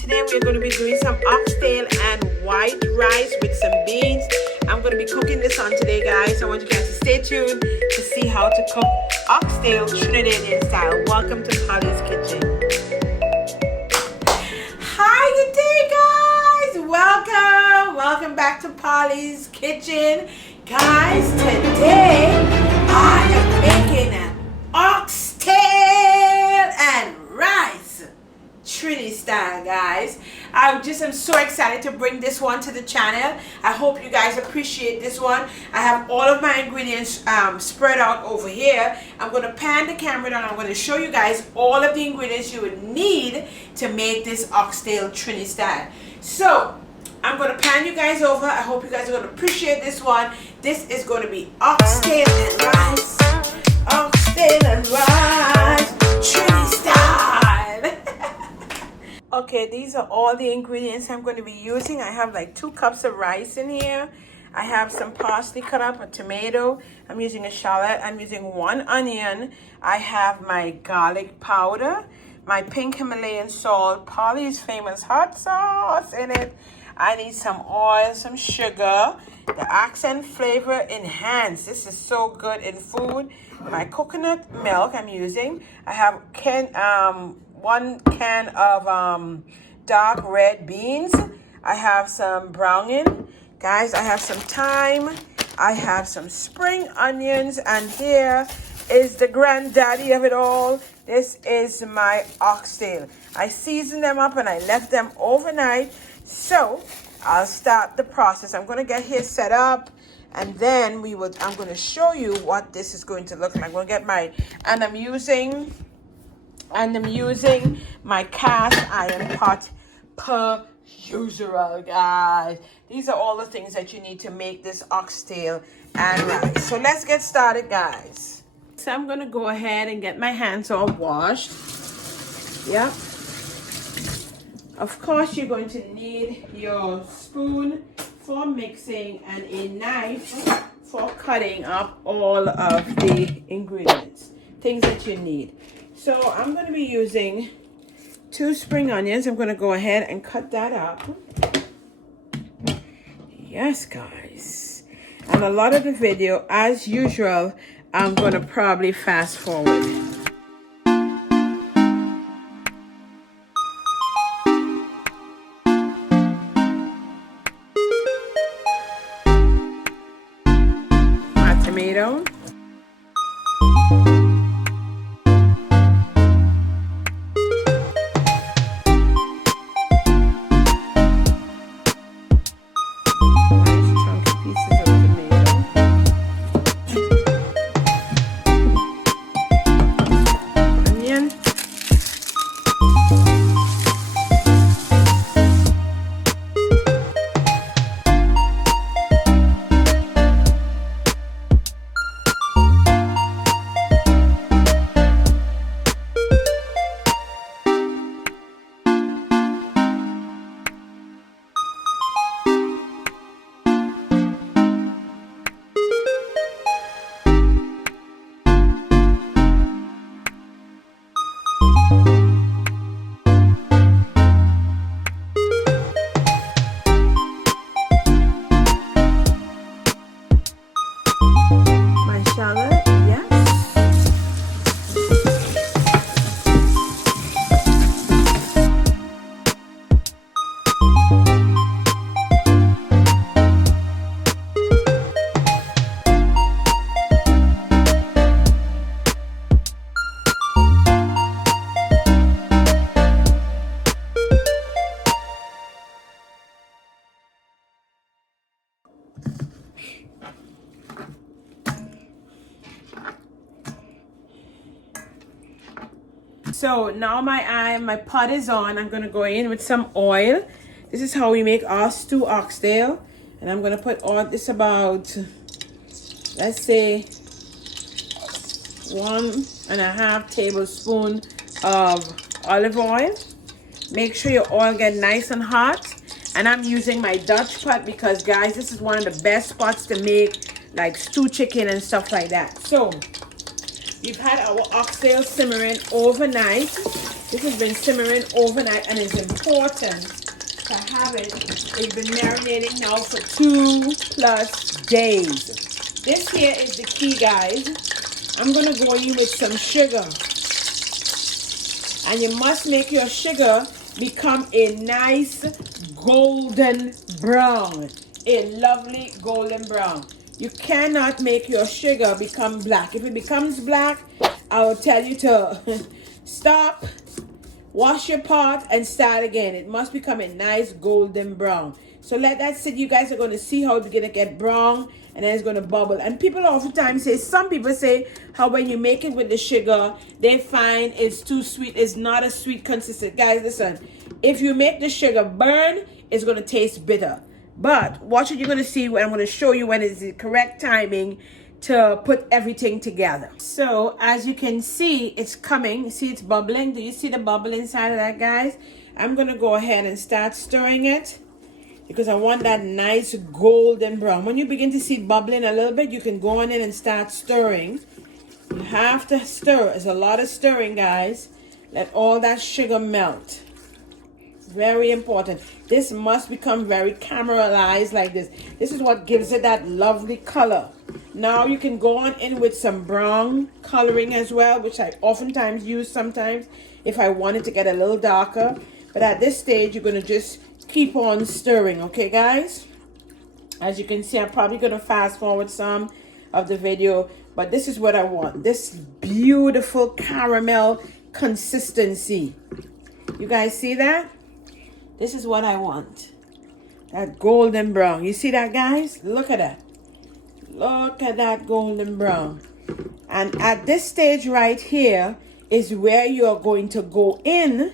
Today we're going to be doing some oxtail and white rice with some beans. I'm going to be cooking this on today, guys. I want you guys to stay tuned to see how to cook oxtail Trinidadian style. Welcome to Polly's Kitchen. Hi, good day, guys. Welcome back to Polly's Kitchen. Guys, today I am making an oxtail and rice Trinidad style, guys. I just am so excited to bring this one to the channel. I hope you guys appreciate this one. I have all of my ingredients spread out over here. I'm going to pan the camera down. I'm going to show you guys all of the ingredients you would need to make this oxtail Trinidad style. So I'm going to pan you guys over. I hope you guys are going to appreciate this one. This is going to be oxtail and rice. Oxtail and rice Trinidad style. Okay, these are all the ingredients I'm going to be using. I have like 2 cups of rice in here. I have some parsley cut up, a tomato. I'm using a shallot. I'm using 1 onion. I have my garlic powder, my pink Himalayan salt, Pollys famous hot sauce in it. I need some oil, some sugar. The accent flavor enhanced. This is so good in food. My coconut milk I'm using. I have 1 can of dark red beans. I have some browning. Guys, I have some thyme. I have some spring onions. And here is the granddaddy of it all. This is my oxtail. I seasoned them up and I left them overnight. So I'll start the process. I'm going to get here set up. And then I'm going to show you what this is going to look like. I'm going to get I'm using my cast iron pot per usual, guys. These are all the things that you need to make this oxtail and rice. So let's get started, guys. So I'm going to go ahead and get my hands all washed. Yep. Of course, you're going to need your spoon for mixing and a knife for cutting up all of the ingredients, things that you need. So I'm going to be using 2 spring onions. I'm going to go ahead and cut that up. Yes, guys. And a lot of the video, as usual, I'm going to probably fast forward. My tomato. So now my pot is on. I'm going to go in with some oil. This is how we make our stew oxtail. And I'm going to put all this about, let's say, 1.5 tablespoon of olive oil. Make sure your oil get nice and hot. And I'm using my Dutch pot because, guys, this is one of the best pots to make like stew chicken and stuff like that. So we've had our oxtail simmering overnight. This has been simmering overnight, and it's important to have it. It's been marinating now for 2+ days. This here is the key, guys. I'm gonna go in with some sugar, and you must make your sugar become a nice golden brown, a lovely golden brown. You cannot make your sugar become black. If it becomes black, I will tell you to stop, wash your pot, and start again. It must become a nice golden brown. So let that sit. You guys are going to see how it's going to get brown, and then it's going to bubble. And people oftentimes say, some people say how when you make it with the sugar, they find it's too sweet. It's not a sweet consistency. Guys, listen. If you make the sugar burn, it's going to taste bitter. But watch what you're going to see. When I'm going to show you when is the correct timing to put everything together. So as you can see, it's coming. See, it's bubbling. Do you see the bubble inside of that, guys? I'm going to go ahead and start stirring it, because I want that nice golden brown. When you begin to see it bubbling a little bit, you can go on in and start stirring. You have to stir. It's a lot of stirring, guys. Let all that sugar melt. Very important. This must become very caramelized like this. This is what gives it that lovely color. Now you can go on in with some brown coloring as well, which I oftentimes use sometimes if I want it to get a little darker. But at this stage, you're going to just keep on stirring, okay, guys? As you can see, I'm probably going to fast forward some of the video, but this is what I want. This beautiful caramel consistency. You guys see that? This is what I want. That golden brown. You see that, guys? Look at that. Look at that golden brown. And at this stage right here is where you're going to go in.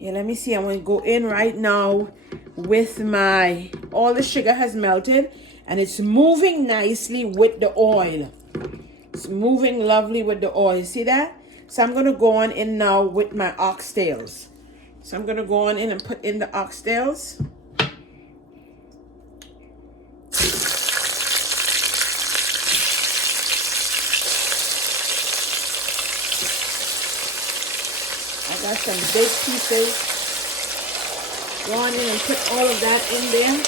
Yeah, let me see. I'm going to go in right now with my, all the sugar has melted and it's moving nicely with the oil. It's moving lovely with the oil. See that? So I'm going to go on in now with my oxtails. So I'm going to go on in and put in the oxtails. I got some big pieces. Go on in and put all of that in there.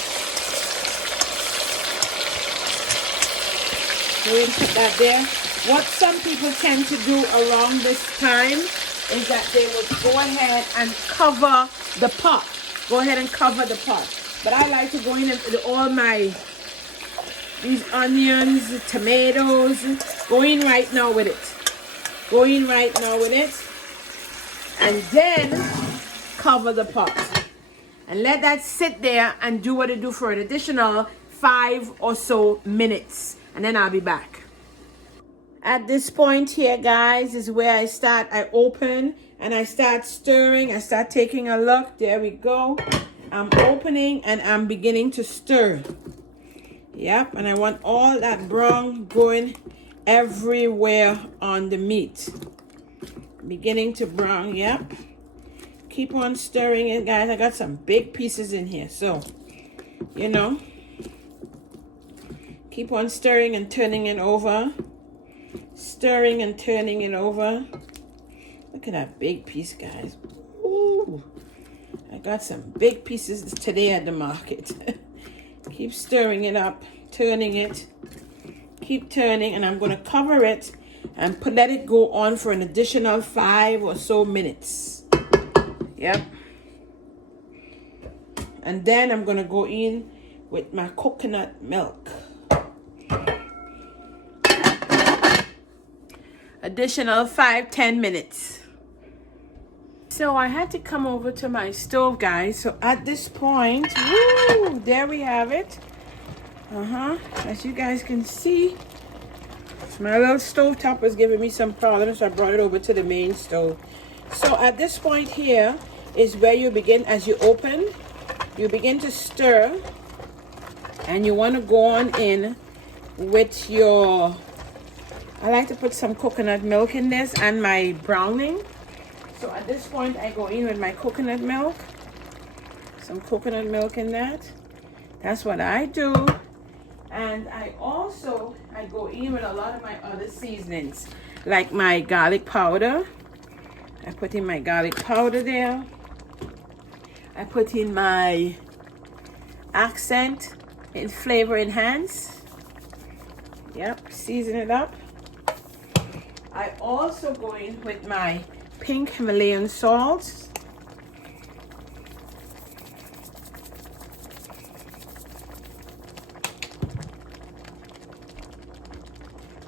So we put that there. What some people tend to do around this time is that they will go ahead and cover the pot. Go ahead and cover the pot. But I like to go in and put all my, these onions, tomatoes, go in right now with it. Go in right now with it. And then cover the pot. And let that sit there and do what it do for an additional 5 or so minutes. And then I'll be back. At this point here, guys, is where I open and I start stirring. I start taking a look. There we go. I'm opening and I'm beginning to stir. Yep, and I want all that brown going everywhere on the meat. Beginning to brown, yep. Keep on stirring it, guys. I got some big pieces in here, so, you know. Keep on stirring and turning it over. Stirring and turning it over. Look at that big piece, guys. Ooh. I got some big pieces today at the market. Keep stirring it up, turning it. Keep turning, and I'm going to cover it and let it go on for an additional 5 or so minutes. Yep. And then I'm going to go in with my coconut milk. Additional 5-10 minutes. So I had to come over to my stove, guys. So at this point, woo, there we have it. As you guys can see, my little stove top was giving me some problems, so I brought it over to the main stove. So at this point here is where you begin. As you open, you begin to stir, and you want to go on in with your, I like to put some coconut milk in this and my browning. So at this point, I go in with my coconut milk. Some coconut milk in that. That's what I do. And I go in with a lot of my other seasonings, like my garlic powder. I put in my garlic powder there. I put in my accent and flavor enhance. Yep, season it up. I also go in with my pink Himalayan salt.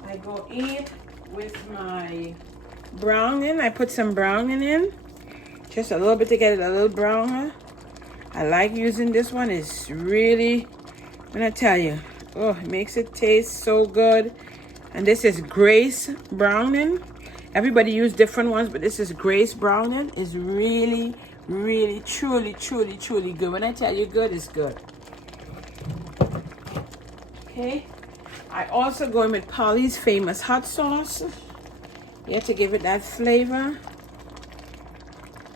I go in with my browning. I put some browning in, just a little bit to get it a little browner. I like using this one. It's really, I'm gonna tell you, oh, it makes it taste so good. And this is Grace browning. Everybody use different ones, but this is Grace browning. It's really, really, truly, truly, truly good. When I tell you good, it's good. Okay. I also go in with Pollys famous hot sauce. Yeah, to give it that flavor.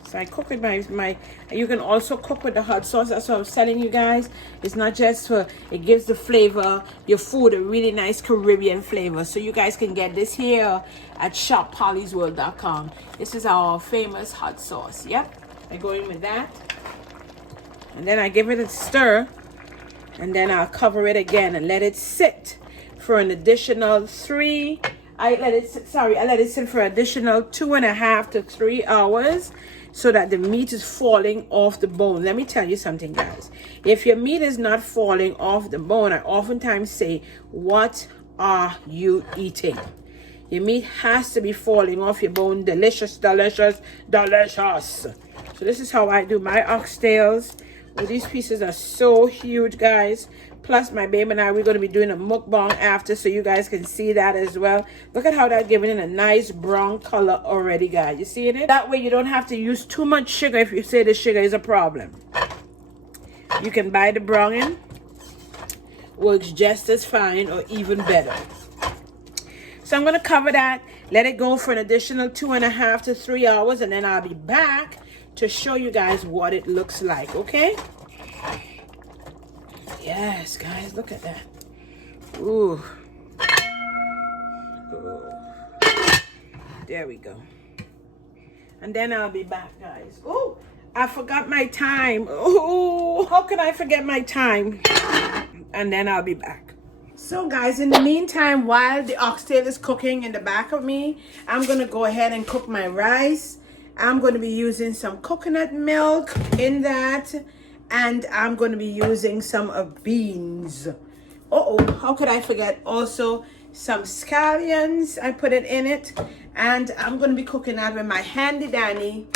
So I cook with my you can also cook with the hot sauce. That's what I was telling you guys. It's not just for, it gives the flavor, your food, a really nice Caribbean flavor. So you guys can get this here at shoppollysworld.com. This is our famous hot sauce. Yep. I go in with that. And then I give it a stir. And then I'll cover it again and let it sit for an additional I let it sit for additional 2.5 to 3 hours so that the meat is falling off the bone. Let me tell you something, guys. If your meat is not falling off the bone, I oftentimes say, what are you eating? Your meat has to be falling off your bone. Delicious, delicious, delicious. So this is how I do my oxtails. Oh, these pieces are so huge, guys. Plus, my baby and I, we're going to be doing a mukbang after, so you guys can see that as well. Look at how that's giving it a nice brown color already, guys. You seeing it? That way, you don't have to use too much sugar if you say the sugar is a problem. You can buy the browning. Works just as fine or even better. So I'm going to cover that. Let it go for an additional 2.5 to 3 hours, and then I'll be back to show you guys what it looks like, okay? Yes, guys, look at that. Ooh. Ooh. There we go. And then I'll be back, guys. Oh, I forgot my time. Oh, how can I forget my time? And then I'll be back. So, guys, in the meantime, while the oxtail is cooking in the back of me, I'm going to go ahead and cook my rice. I'm going to be using some coconut milk in that. And I'm going to be using some beans. How could I forget? Also, some scallions. I put it in it. And I'm going to be cooking that with my handy dandy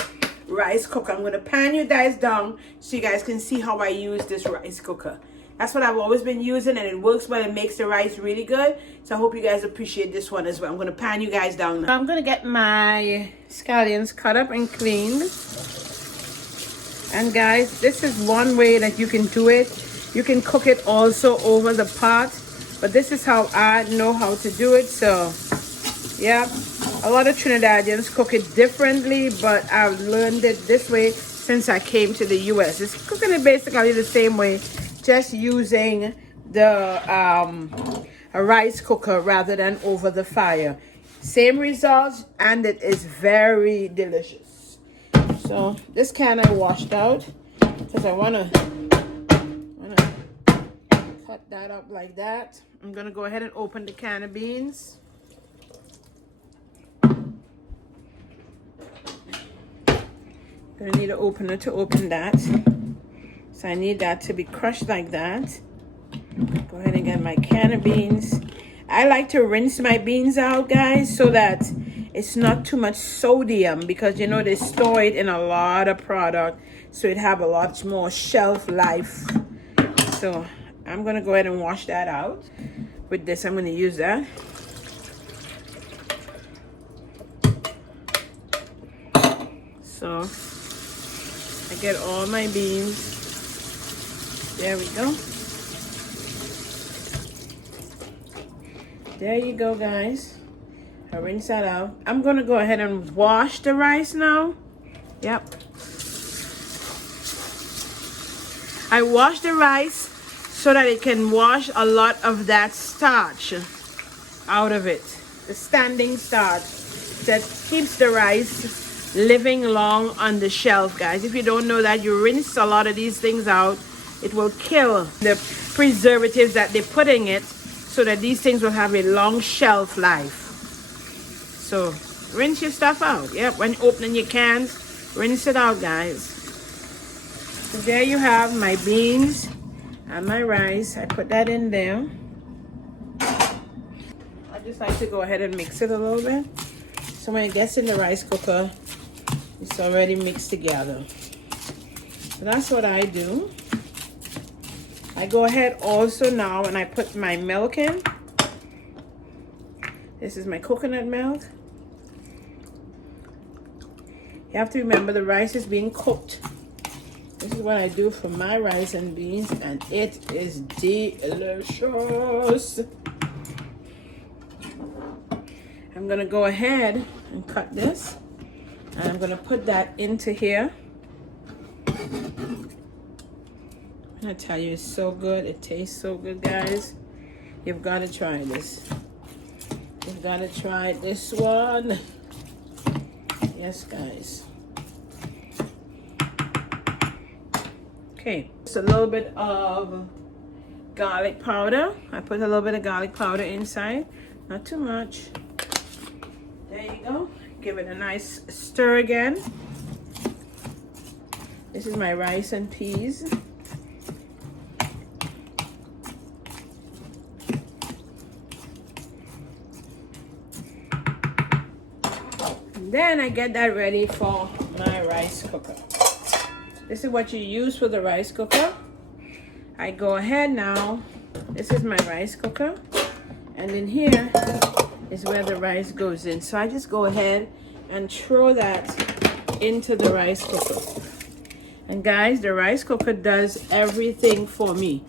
rice cooker. I'm going to pan you guys down so you guys can see how I use this rice cooker. That's what I've always been using, and it works well. It makes the rice really good. So I hope you guys appreciate this one as well. I'm going to pan you guys down now. I'm going to get my scallions cut up and cleaned. And guys, this is one way that you can do it. You can cook it also over the pot, but this is how I know how to do it. So yeah, a lot of Trinidadians cook it differently, but I've learned it this way since I came to the US. It's cooking it basically the same way, just using the a rice cooker rather than over the fire. Same results, and it is very delicious. So this can I washed out because I want to cut that up like that. I'm going to go ahead and open the can of beans. Going to need an opener to open that. So I need that to be crushed like that. Go ahead and get my can of beans. I like to rinse my beans out, guys, so that it's not too much sodium, because you know they store it in a lot of product, so it have a lot more shelf life. So I'm gonna go ahead and wash that out with this. I'm gonna use that. So I get all my beans. There we go. There you go, guys. I rinse that out. I'm gonna go ahead and wash the rice now. Yep. I wash the rice so that it can wash a lot of that starch out of it. The standing starch that keeps the rice living long on the shelf, guys. If you don't know that, you rinse a lot of these things out, it will kill the preservatives that they put in it, so that these things will have a long shelf life. So rinse your stuff out. Yep, when opening your cans, rinse it out, guys. So there you have my beans and my rice. I put that in there. I just like to go ahead and mix it a little bit. So when it gets in the rice cooker, it's already mixed together. So that's what I do. I go ahead also now and I put my milk in. This is my coconut milk. You have to remember the rice is being cooked. This is what I do for my rice and beans, and it is delicious. I'm gonna go ahead and cut this, and I'm gonna put that into here. I tell you, it's so good. It tastes so good, guys. You've got to try this. You've got to try this one. Yes, guys. Okay, just a little bit of garlic powder. I put a little bit of garlic powder inside. Not too much. There you go. Give it a nice stir again. This is my rice and peas. Then I get that ready for my rice cooker. This is what you use for the rice cooker. I go ahead now. This is my rice cooker. And in here is where the rice goes in. So I just go ahead and throw that into the rice cooker. And guys, the rice cooker does everything for me.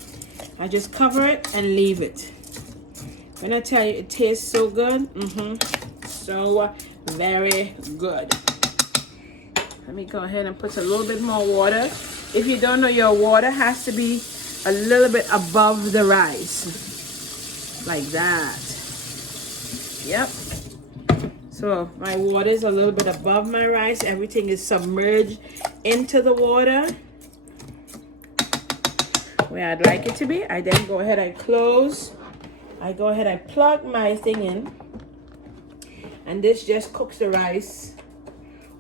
I just cover it and leave it. When I tell you it tastes so good, so very good. Let me go ahead and put a little bit more water. If you don't know, your water has to be a little bit above the rice, like that. Yep. So my water is a little bit above my rice. Everything is submerged into the water where I'd like it to be. I then go ahead and close. I go ahead and plug my thing in, and this just cooks the rice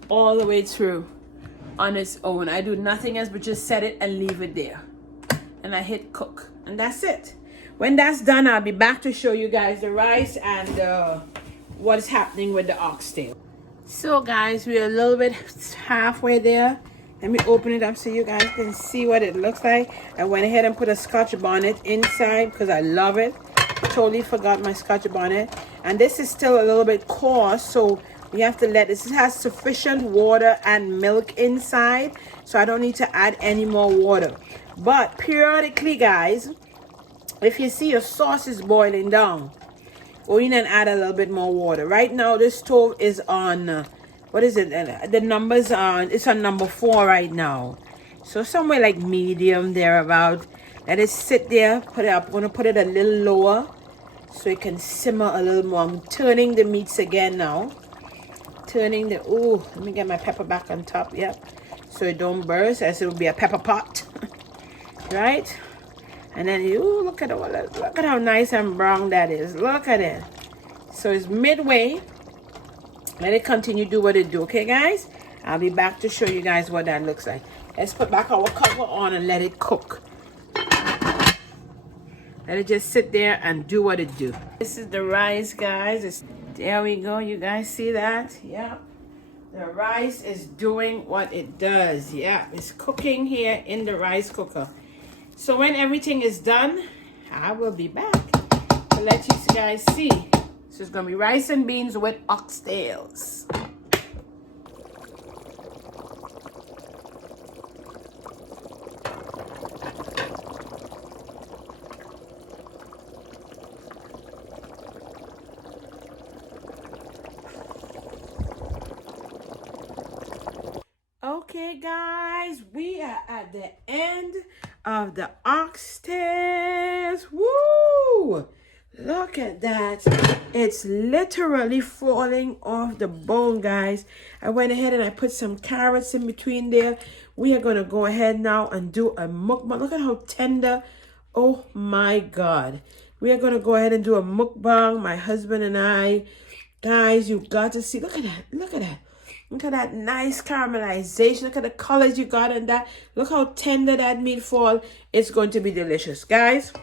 all the way through on its own. I do nothing else but just set it and leave it there, and I hit cook, and that's it. When that's done, I'll be back to show you guys the rice and what is happening with the oxtail. So guys, we're a little bit halfway there. Let me open it up so you guys can see what it looks like. I went ahead and put a Scotch bonnet inside because I love it. Totally forgot my Scotch bonnet. And this is still a little bit coarse, so we have to let this. It has sufficient water and milk inside, so I don't need to add any more water. But periodically, guys, if you see your sauce is boiling down, go in and add a little bit more water. Right now, this stove is on, what is it? The numbers on, it's on number 4 right now. So somewhere like medium, thereabout. Let it sit there. Put it up. I'm going to put it a little lower so it can simmer a little more. I'm turning the meats again now. Turning the, ooh, let me get my pepper back on top. Yep. So it don't burst, as it will be a pepper pot. Right? And then, ooh, look at how nice and brown that is. Look at it. So it's midway. Let it continue to do what it do. Okay, guys? I'll be back to show you guys what that looks like. Let's put back our cover on and let it cook. Let it just sit there and do what it do. This is the rice, guys. There we go. You guys see that? Yeah. The rice is doing what it does. Yeah. It's cooking here in the rice cooker. So when everything is done, I will be back to let you guys see. So it's going to be rice and beans with oxtails. Okay, guys, we are at the end of the oxtails. Woo! Look at that. It's literally falling off the bone, guys. I went ahead and I put some carrots in between there. We are going to go ahead now and do a mukbang. Look at how tender. Oh my God. We are going to go ahead and do a mukbang, my husband and I. Guys, you got to see. Look at that. Look at that. Look at that nice caramelization. Look at the colors you got in that. Look how tender that meat fall. It's going to be delicious, guys.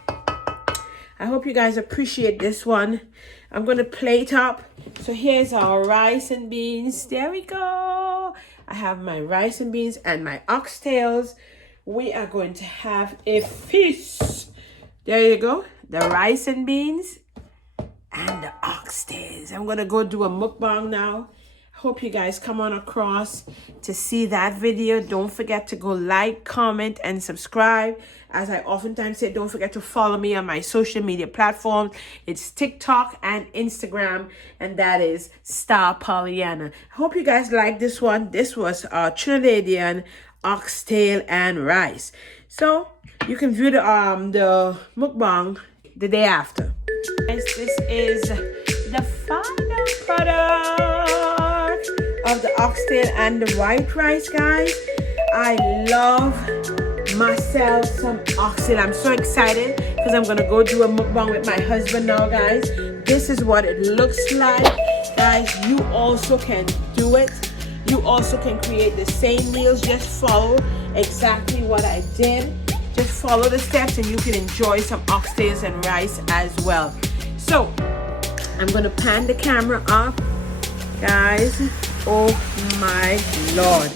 I hope you guys appreciate this one. I'm going to plate up. So here's our rice and beans. There we go. I have my rice and beans and my oxtails. We are going to have a feast. There you go. The rice and beans and the oxtails. I'm going to go do a mukbang now. Hope you guys come on across to see that video. Don't forget to go like, comment, and subscribe. As I oftentimes say, don't forget to follow me on my social media platforms. It's TikTok and Instagram, and that is Star Pollyanna. I hope you guys like this one. This was our Trinidadian oxtail and rice. So you can view the mukbang the day after. This is the final product of the oxtail and the white rice, guys. I love myself some oxtail. I'm so excited because I'm gonna go do a mukbang with my husband now, guys. This is what it looks like, guys. You also can do it. You also can create the same meals. Just follow exactly what I did. Just follow the steps and you can enjoy some oxtails and rice as well. So I'm gonna pan the camera up, guys. Oh my Lord.